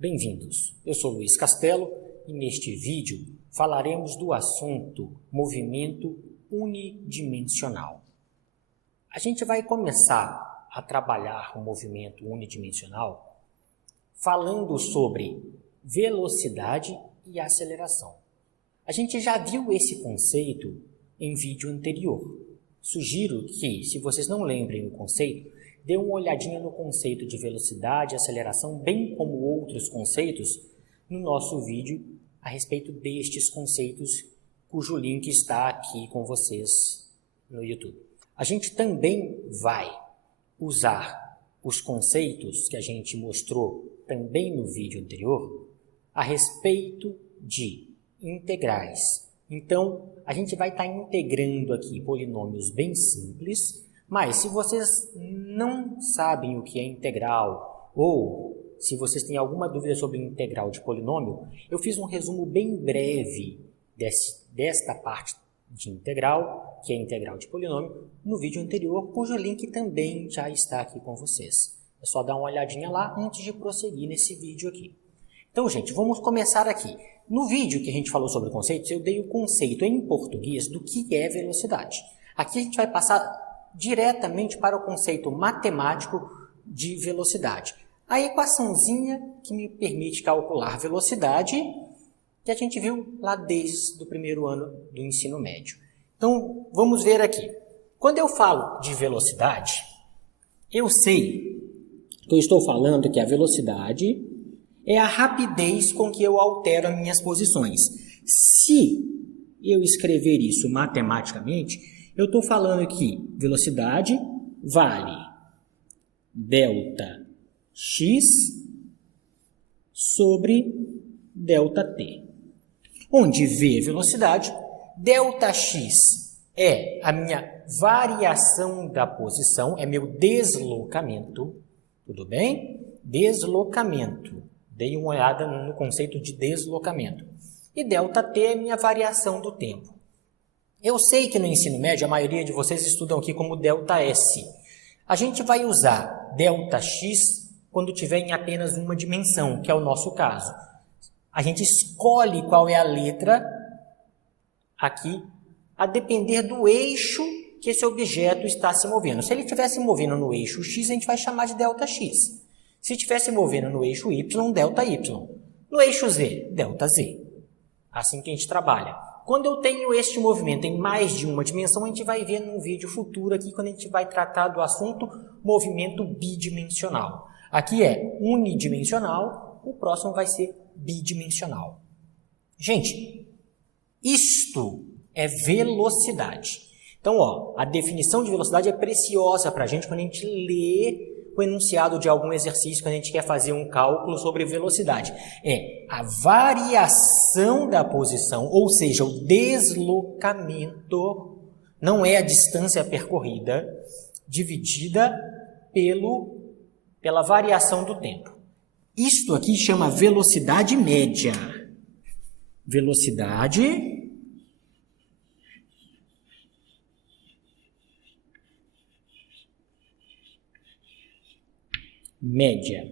Bem-vindos, eu sou Luiz Castelo e neste vídeo falaremos do assunto movimento unidimensional. A gente vai começar a trabalhar o movimento unidimensional falando sobre velocidade e aceleração. A gente já viu esse conceito em vídeo anterior. Sugiro que, se vocês não lembrem o conceito, dê uma olhadinha no conceito de velocidade e aceleração, bem como outros conceitos, no nosso vídeo a respeito destes conceitos, cujo link está aqui com vocês no YouTube. A gente também vai usar os conceitos que a gente mostrou também no vídeo anterior a respeito de integrais. Então, a gente vai estar integrando aqui polinômios bem simples, mas se vocês não sabem o que é integral ou se vocês têm alguma dúvida sobre integral de polinômio, eu fiz um resumo bem breve desta parte de integral, que é integral de polinômio, no vídeo anterior, cujo link também já está aqui com vocês. É só dar uma olhadinha lá antes de prosseguir nesse vídeo aqui. Então, gente, vamos começar aqui. No vídeo que a gente falou sobre conceitos, eu dei o conceito em português do que é velocidade. Aqui a gente vai passar diretamente para o conceito matemático de velocidade. A equaçãozinha que me permite calcular velocidade, que a gente viu lá desde o primeiro ano do ensino médio. Então, vamos ver aqui. Quando eu falo de velocidade, eu sei que eu estou falando que a velocidade é a rapidez com que eu altero as minhas posições. Se eu escrever isso matematicamente, eu estou falando que velocidade vale ΔX sobre ΔT. Onde V é velocidade, ΔX é a minha variação da posição, é meu deslocamento, tudo bem? Deslocamento. Dei uma olhada no conceito de deslocamento. E ΔT é minha variação do tempo. Eu sei que no ensino médio a maioria de vocês estudam aqui como ΔS. A gente vai usar ΔX quando tiver em apenas uma dimensão, que é o nosso caso. A gente escolhe qual é a letra aqui, a depender do eixo que esse objeto está se movendo. Se ele estiver se movendo no eixo X, a gente vai chamar de ΔX. Se estiver se movendo no eixo Y, ΔY. No eixo Z, ΔZ. Assim que a gente trabalha. Quando eu tenho este movimento em mais de uma dimensão, a gente vai ver num vídeo futuro aqui, quando a gente vai tratar do assunto movimento bidimensional. Aqui é unidimensional, o próximo vai ser bidimensional. Gente, isto é velocidade. Então, a definição de velocidade é preciosa para a gente quando a gente lê o enunciado de algum exercício, quando a gente quer fazer um cálculo sobre velocidade. É a variação da posição, ou seja, o deslocamento, não é a distância percorrida, dividida pela variação do tempo. Isto aqui chama velocidade média. Velocidade média.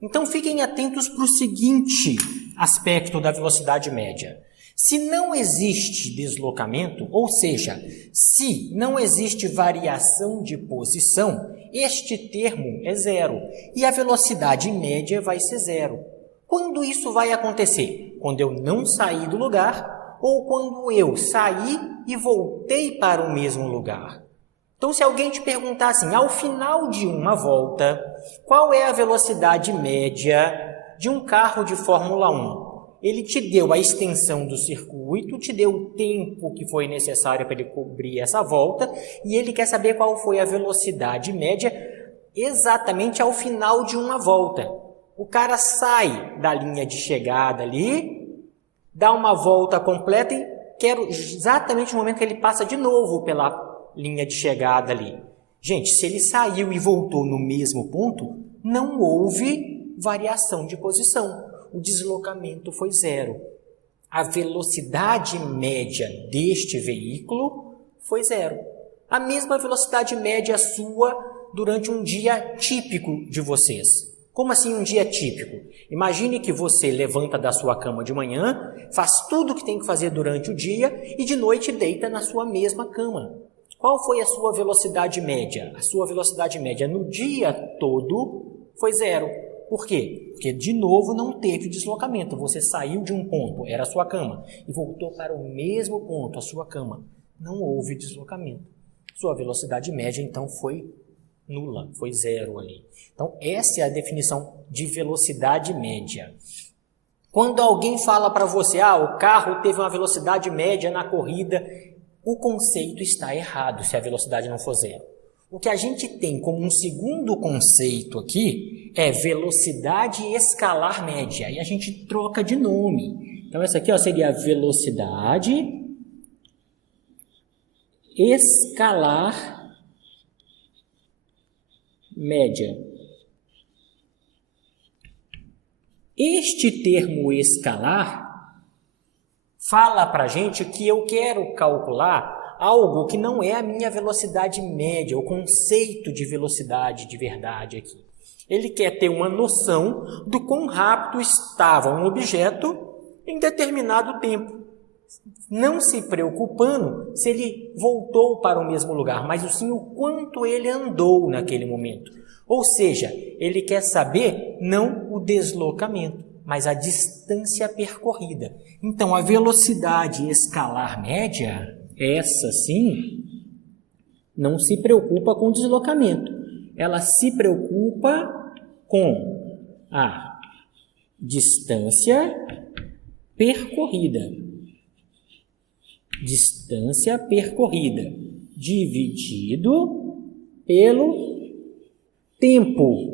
Então, fiquem atentos para o seguinte aspecto da velocidade média. Se não existe deslocamento, ou seja, se não existe variação de posição, este termo é zero e a velocidade média vai ser zero. Quando isso vai acontecer? Quando eu não sair do lugar ou quando eu saí e voltei para o mesmo lugar. Então, se alguém te perguntar assim, ao final de uma volta, qual é a velocidade média de um carro de Fórmula 1? Ele te deu a extensão do circuito, te deu o tempo que foi necessário para ele cobrir essa volta, e ele quer saber qual foi a velocidade média exatamente ao final de uma volta. O cara sai da linha de chegada ali, dá uma volta completa e quero exatamente no momento que ele passa de novo pela linha de chegada ali. Gente, se ele saiu e voltou no mesmo ponto, não houve variação de posição. O deslocamento foi zero. A velocidade média deste veículo foi zero. A mesma velocidade média sua durante um dia típico de vocês. Como assim um dia típico? Imagine que você levanta da sua cama de manhã, faz tudo o que tem que fazer durante o dia e de noite deita na sua mesma cama. Qual foi a sua velocidade média? A sua velocidade média no dia todo foi 0. Por quê? Porque, de novo, não teve deslocamento. Você saiu de um ponto, era a sua cama, e voltou para o mesmo ponto, a sua cama. Não houve deslocamento. Sua velocidade média, então, foi nula, foi 0 ali. Então, essa é a definição de velocidade média. Quando alguém fala para você, o carro teve uma velocidade média na corrida, o conceito está errado se a velocidade não for 0. O que a gente tem como um segundo conceito aqui é velocidade escalar média. E a gente troca de nome. Então, essa aqui seria a velocidade escalar média. Este termo escalar fala para a gente que eu quero calcular algo que não é a minha velocidade média, o conceito de velocidade de verdade aqui. Ele quer ter uma noção do quão rápido estava um objeto em determinado tempo, não se preocupando se ele voltou para o mesmo lugar, mas sim o quanto ele andou naquele momento. Ou seja, ele quer saber não o deslocamento, mas a distância percorrida. Então, a velocidade escalar média, essa sim, não se preocupa com o deslocamento. Ela se preocupa com a distância percorrida. Distância percorrida dividido pelo tempo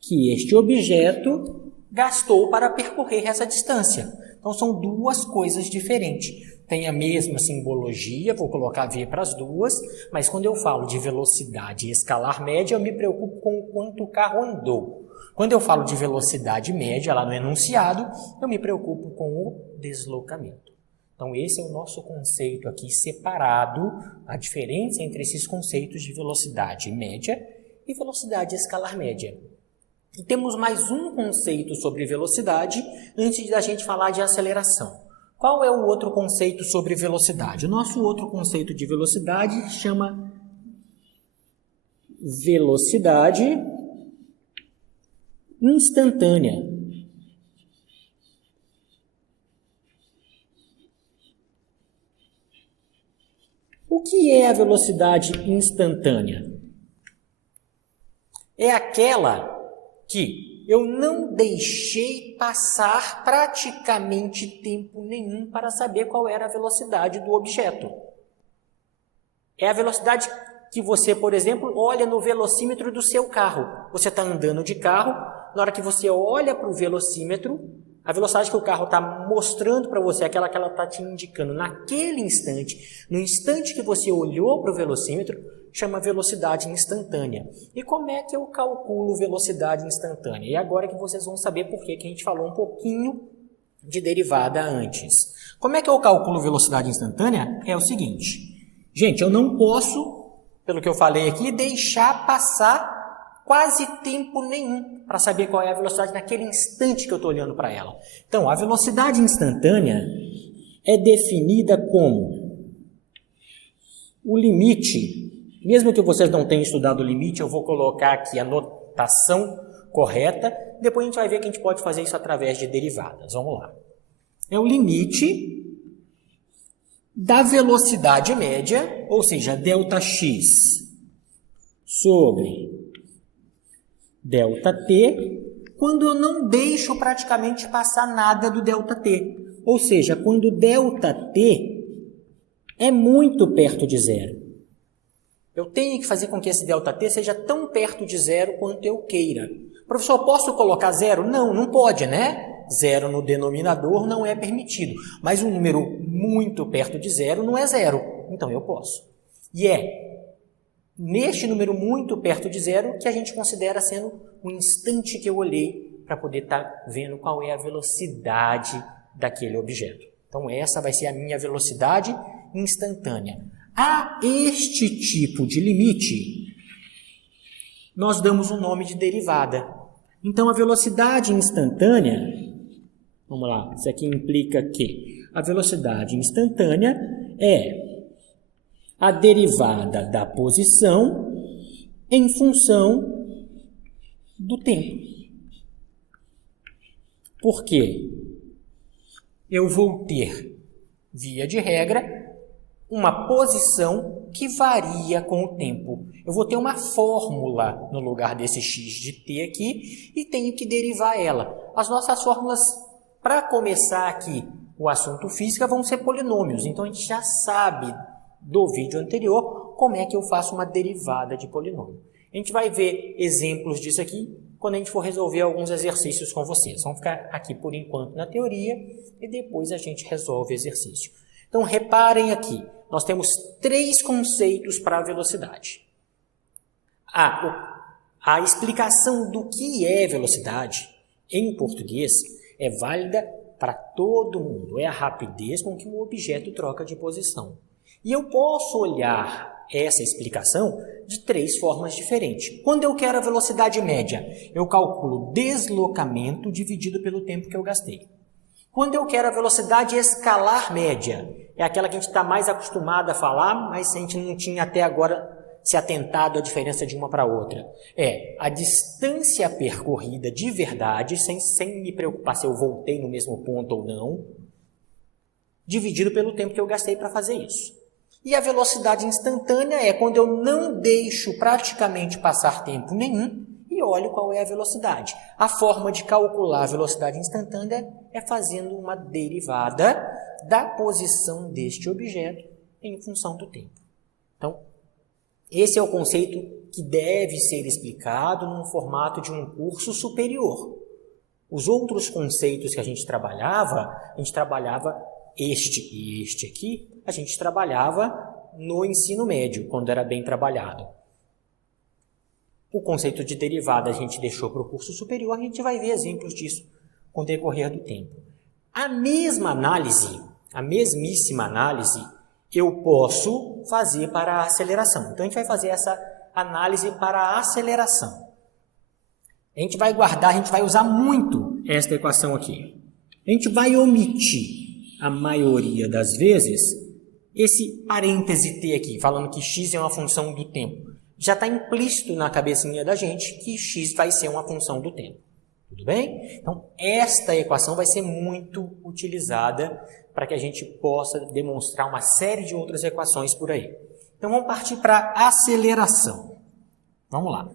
que este objeto gastou para percorrer essa distância. Então, são duas coisas diferentes. Tem a mesma simbologia, vou colocar V para as duas, mas quando eu falo de velocidade escalar média, eu me preocupo com o quanto o carro andou. Quando eu falo de velocidade média, lá no enunciado, eu me preocupo com o deslocamento. Então, esse é o nosso conceito aqui separado, a diferença entre esses conceitos de velocidade média e velocidade escalar média. E temos mais um conceito sobre velocidade antes da gente falar de aceleração. Qual é o outro conceito sobre velocidade? O nosso outro conceito de velocidade se chama velocidade instantânea. O que é a velocidade instantânea? É aquela que eu não deixei passar praticamente tempo nenhum para saber qual era a velocidade do objeto. É a velocidade que você, por exemplo, olha no velocímetro do seu carro. Você está andando de carro, na hora que você olha para o velocímetro, a velocidade que o carro está mostrando para você, aquela que ela está te indicando naquele instante, no instante que você olhou para o velocímetro, chama velocidade instantânea. E como é que eu calculo velocidade instantânea? E agora que vocês vão saber por que a gente falou um pouquinho de derivada antes. Como é que eu calculo velocidade instantânea? É o seguinte, gente, eu não posso, pelo que eu falei aqui, deixar passar quase tempo nenhum para saber qual é a velocidade naquele instante que eu estou olhando para ela. Então, a velocidade instantânea é definida como o limite. Mesmo que vocês não tenham estudado o limite, eu vou colocar aqui a notação correta. Depois a gente vai ver que a gente pode fazer isso através de derivadas. Vamos lá. É o limite da velocidade média, ou seja, ΔX sobre ΔT, quando eu não deixo praticamente passar nada do ΔT. Ou seja, quando ΔT é muito perto de zero. Eu tenho que fazer com que esse ΔT seja tão perto de zero quanto eu queira. Professor, posso colocar zero? Não, não pode, né? Zero no denominador não é permitido. Mas um número muito perto de zero não é zero. Então, eu posso. E é neste número muito perto de zero que a gente considera sendo o instante que eu olhei para poder estar vendo qual é a velocidade daquele objeto. Então, essa vai ser a minha velocidade instantânea. A este tipo de limite, nós damos um nome de derivada. Então, a velocidade instantânea, vamos lá, isso aqui implica que a velocidade instantânea é a derivada da posição em função do tempo. Por quê? Eu vou ter, via de regra, uma posição que varia com o tempo. Eu vou ter uma fórmula no lugar desse x de t aqui e tenho que derivar ela. As nossas fórmulas, para começar aqui o assunto física, vão ser polinômios. Então, a gente já sabe do vídeo anterior como é que eu faço uma derivada de polinômio. A gente vai ver exemplos disso aqui quando a gente for resolver alguns exercícios com vocês. Vamos ficar aqui por enquanto na teoria e depois a gente resolve o exercício. Então, reparem aqui, nós temos 3 conceitos para a velocidade. A explicação do que é velocidade em português é válida para todo mundo. É a rapidez com que um objeto troca de posição. E eu posso olhar essa explicação de 3 formas diferentes. Quando eu quero a velocidade média, eu calculo deslocamento dividido pelo tempo que eu gastei. Quando eu quero a velocidade escalar média, é aquela que a gente está mais acostumado a falar, mas a gente não tinha até agora se atentado à diferença de uma para outra. É a distância percorrida de verdade, sem me preocupar se eu voltei no mesmo ponto ou não, dividido pelo tempo que eu gastei para fazer isso. E a velocidade instantânea é quando eu não deixo praticamente passar tempo nenhum e olho qual é a velocidade. A forma de calcular a velocidade instantânea é fazendo uma derivada da posição deste objeto em função do tempo. Então, esse é o conceito que deve ser explicado num formato de um curso superior. Os outros conceitos que a gente trabalhava este e este aqui, a gente trabalhava no ensino médio, quando era bem trabalhado. O conceito de derivada a gente deixou para o curso superior, a gente vai ver exemplos disso com o decorrer do tempo. A mesmíssima análise, eu posso fazer para a aceleração. Então, a gente vai fazer essa análise para a aceleração. A gente vai guardar, a gente vai usar muito esta equação aqui. A gente vai omitir, a maioria das vezes, esse parêntese t aqui, falando que x é uma função do tempo. Já está implícito na cabecinha da gente que x vai ser uma função do tempo. Tudo bem? Então, esta equação vai ser muito utilizada para que a gente possa demonstrar uma série de outras equações por aí. Então, vamos partir para a aceleração. Vamos lá.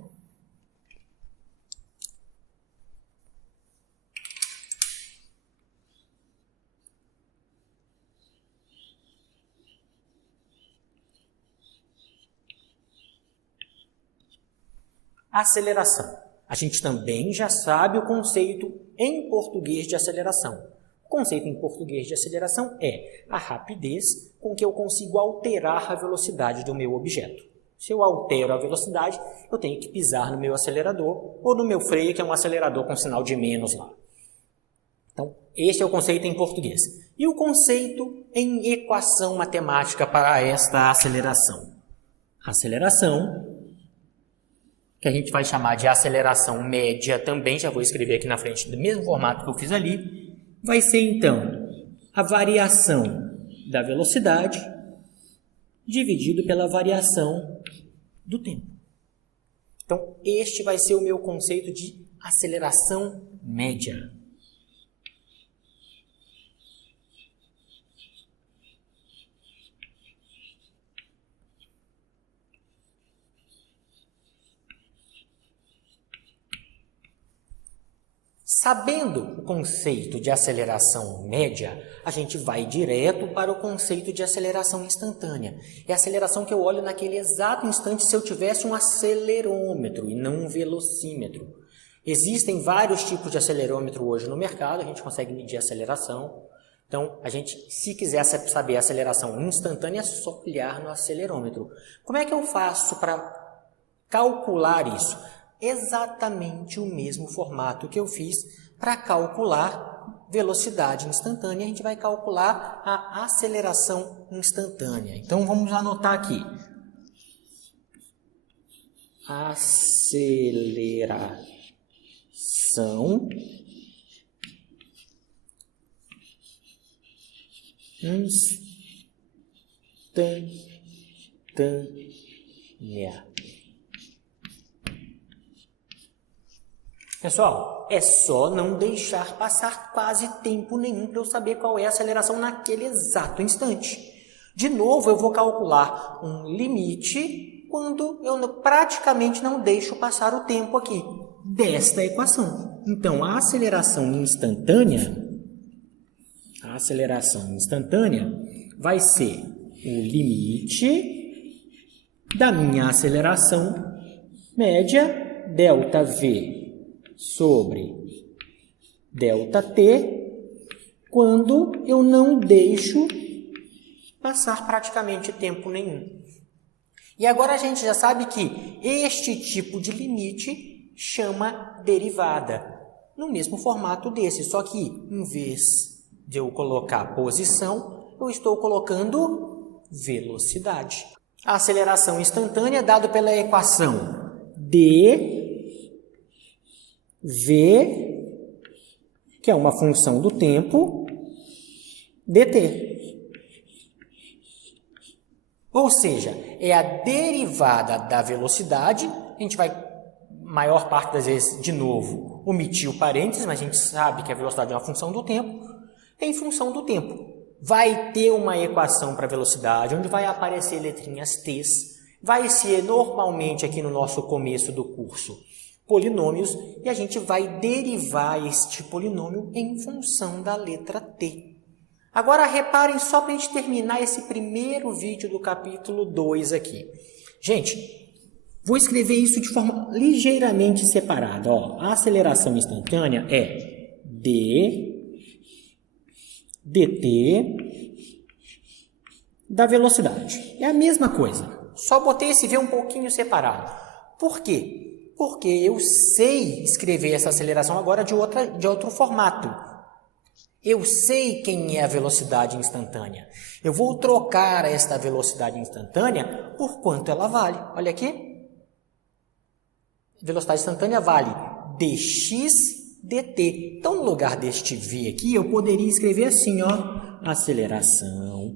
Aceleração. A gente também já sabe o conceito em português de aceleração. O conceito em português de aceleração é a rapidez com que eu consigo alterar a velocidade do meu objeto. Se eu altero a velocidade, eu tenho que pisar no meu acelerador ou no meu freio, que é um acelerador com sinal de menos lá. Então, este é o conceito em português. E o conceito em equação matemática para esta aceleração? Aceleração, que a gente vai chamar de aceleração média também, já vou escrever aqui na frente do mesmo formato que eu fiz ali, vai ser então a variação da velocidade dividido pela variação do tempo. Então, este vai ser o meu conceito de aceleração média. Sabendo o conceito de aceleração média, a gente vai direto para o conceito de aceleração instantânea. É a aceleração que eu olho naquele exato instante se eu tivesse um acelerômetro e não um velocímetro. Existem vários tipos de acelerômetro hoje no mercado, a gente consegue medir a aceleração. Então, a gente, se quiser saber a aceleração instantânea, é só olhar no acelerômetro. Como é que eu faço para calcular isso? Exatamente o mesmo formato que eu fiz para calcular velocidade instantânea, a gente vai calcular a aceleração instantânea. Então, vamos anotar aqui. Aceleração instantânea. Pessoal, é só não deixar passar quase tempo nenhum para eu saber qual é a aceleração naquele exato instante. De novo, eu vou calcular um limite quando eu praticamente não deixo passar o tempo aqui desta equação. Então, a aceleração instantânea vai ser o limite da minha aceleração média, ΔV sobre ΔT, quando eu não deixo passar praticamente tempo nenhum. E agora a gente já sabe que este tipo de limite chama derivada, no mesmo formato desse, só que em vez de eu colocar posição, eu estou colocando velocidade. A aceleração instantânea é dada pela equação dV, que é uma função do tempo, dt. Ou seja, é a derivada da velocidade. A gente vai, maior parte das vezes, de novo, omitir o parênteses, mas a gente sabe que a velocidade é uma função do tempo. Em função do tempo, vai ter uma equação para a velocidade, onde vai aparecer letrinhas t's. Vai ser normalmente aqui no nosso começo do curso polinômios, e a gente vai derivar este polinômio em função da letra t. Agora, reparem só para a gente terminar esse primeiro vídeo do capítulo 2 aqui. Gente, vou escrever isso de forma ligeiramente separada. Ó, a aceleração instantânea é dt da velocidade. É a mesma coisa. Só botei esse v um pouquinho separado. Por quê? Porque eu sei escrever essa aceleração agora de outro formato. Eu sei quem é a velocidade instantânea. Eu vou trocar esta velocidade instantânea por quanto ela vale. Olha aqui. Velocidade instantânea vale dx dt. Então, no lugar deste v aqui, eu poderia escrever assim, ó. Aceleração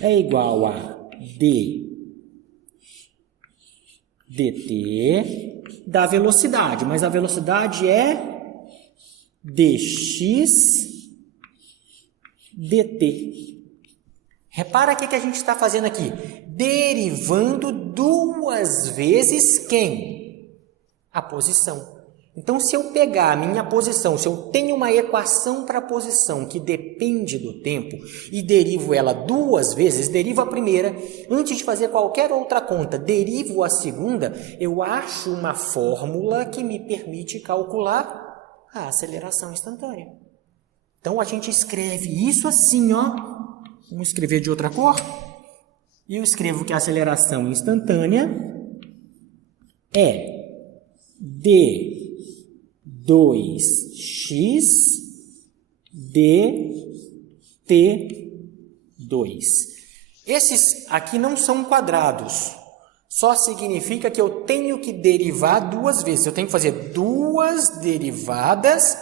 é igual a dt da velocidade, mas a velocidade é dx dt. Repara o que a gente está fazendo aqui. Derivando duas vezes quem? A posição. Então, se eu pegar a minha posição, se eu tenho uma equação para a posição que depende do tempo e derivo ela duas vezes, derivo a primeira, antes de fazer qualquer outra conta, derivo a segunda, eu acho uma fórmula que me permite calcular a aceleração instantânea. Então, a gente escreve isso assim, ó. Vamos escrever de outra cor. E eu escrevo que a aceleração instantânea é d2x dt2. Esses aqui não são quadrados. Só significa que eu tenho que derivar duas vezes. Eu tenho que fazer duas derivadas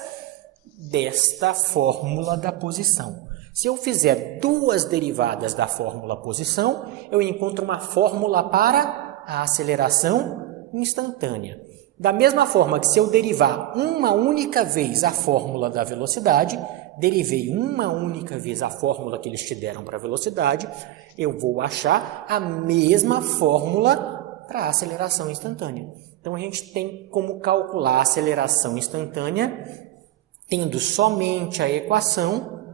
desta fórmula da posição. Se eu fizer duas derivadas da fórmula posição, eu encontro uma fórmula para a aceleração instantânea. Da mesma forma que se eu derivar uma única vez a fórmula da velocidade, derivei uma única vez a fórmula que eles te deram para a velocidade, eu vou achar a mesma fórmula para a aceleração instantânea. Então, a gente tem como calcular a aceleração instantânea tendo somente a equação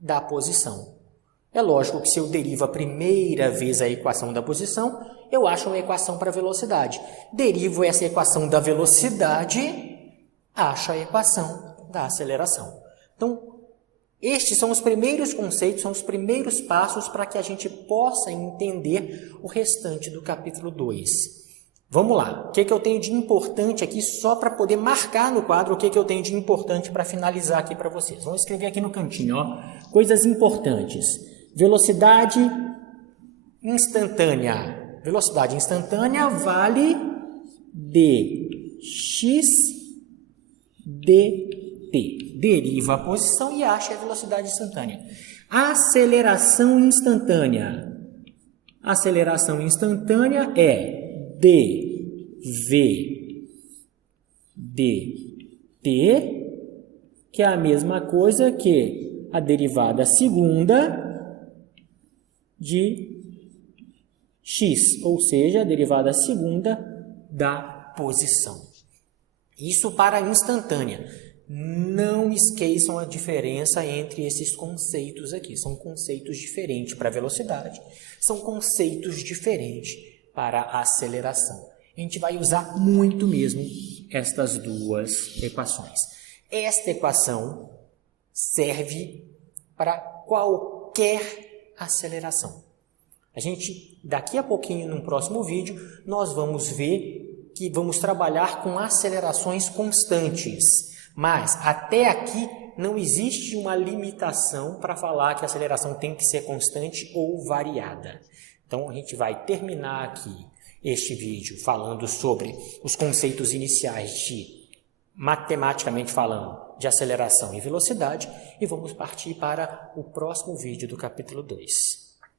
da posição. É lógico que se eu derivo a primeira vez a equação da posição, eu acho uma equação para a velocidade. Derivo essa equação da velocidade, acho a equação da aceleração. Então, estes são os primeiros conceitos, são os primeiros passos para que a gente possa entender o restante do capítulo 2. Vamos lá, o que eu tenho de importante aqui, só para poder marcar no quadro o que eu tenho de importante para finalizar aqui para vocês. Vamos escrever aqui no cantinho, ó, coisas importantes. Velocidade instantânea. Velocidade instantânea vale dx dt. Deriva a posição e acha a velocidade instantânea. Aceleração instantânea. Aceleração instantânea é dv dt, que é a mesma coisa que a derivada segunda de x, ou seja, a derivada segunda da posição. Isso para a instantânea. Não esqueçam a diferença entre esses conceitos aqui. São conceitos diferentes para a velocidade, são conceitos diferentes para a aceleração. A gente vai usar muito mesmo estas duas equações. Esta equação serve para qualquer aceleração. A gente, daqui a pouquinho, no próximo vídeo, nós vamos ver que vamos trabalhar com acelerações constantes. Mas, até aqui, não existe uma limitação para falar que a aceleração tem que ser constante ou variada. Então, a gente vai terminar aqui este vídeo falando sobre os conceitos iniciais de, matematicamente falando, de aceleração e velocidade, e vamos partir para o próximo vídeo do capítulo 2.